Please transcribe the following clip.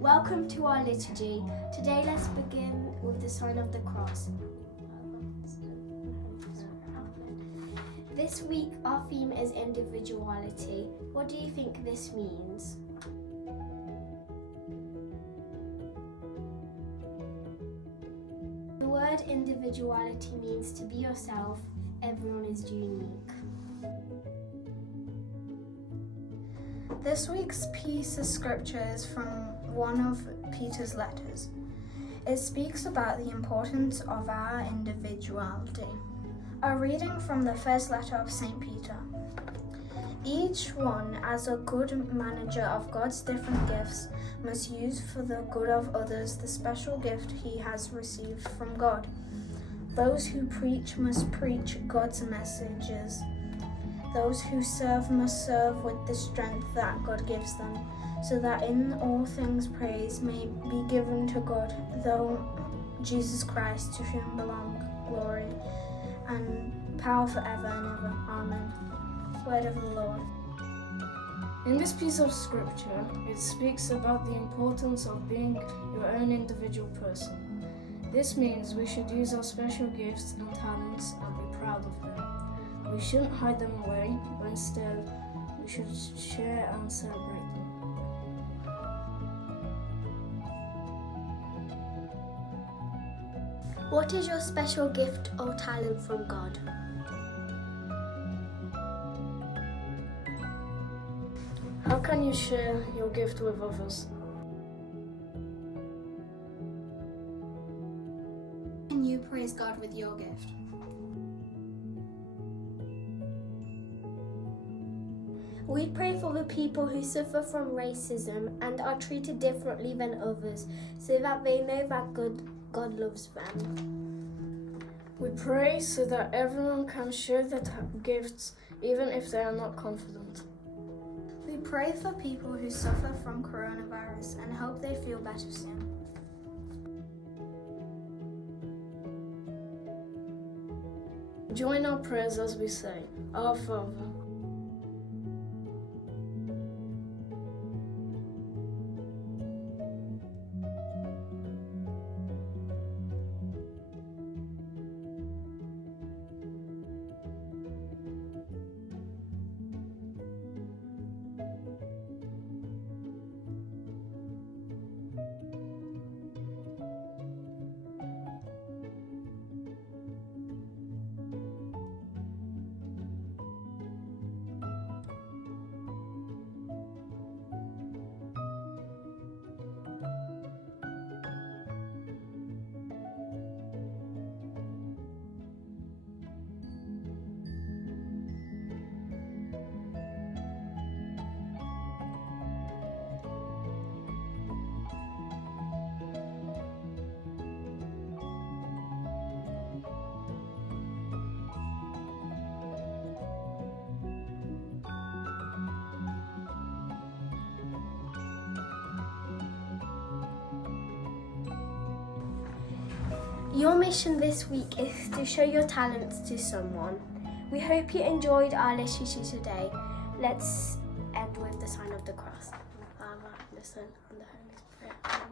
Welcome to our liturgy. Today let's begin with the sign of the cross. This week our theme is individuality. What do you think this means? The word individuality means to be yourself. Everyone is unique. This week's piece of scripture is from one of Peter's letters. It speaks about the importance of our individuality. A reading from the first letter of St. Peter. Each one, as a good manager of God's different gifts, must use for the good of others the special gift he has received from God. Those who preach must preach God's messages. Those who serve must serve with the strength that God gives them, so that in all things praise may be given to God, through Jesus Christ, to whom belong glory and power forever and ever. Amen. Word of the Lord. In this piece of scripture, it speaks about the importance of being your own individual person. This means we should use our special gifts and talents and be proud of them. We shouldn't hide them away, but instead we should share and celebrate them. What is your special gift or talent from God? How can you share your gift with others? Can you praise God with your gift? We pray for the people who suffer from racism and are treated differently than others, so that they know that God loves them. We pray so that everyone can share their gifts even if they are not confident. We pray for people who suffer from coronavirus and hope they feel better soon. Join our prayers as we say, Our Father, Your mission this week is to show your talents to someone. We hope you enjoyed our liturgy today. Let's end with the sign of the cross. Father, the Son, and the Holy Spirit. Amen.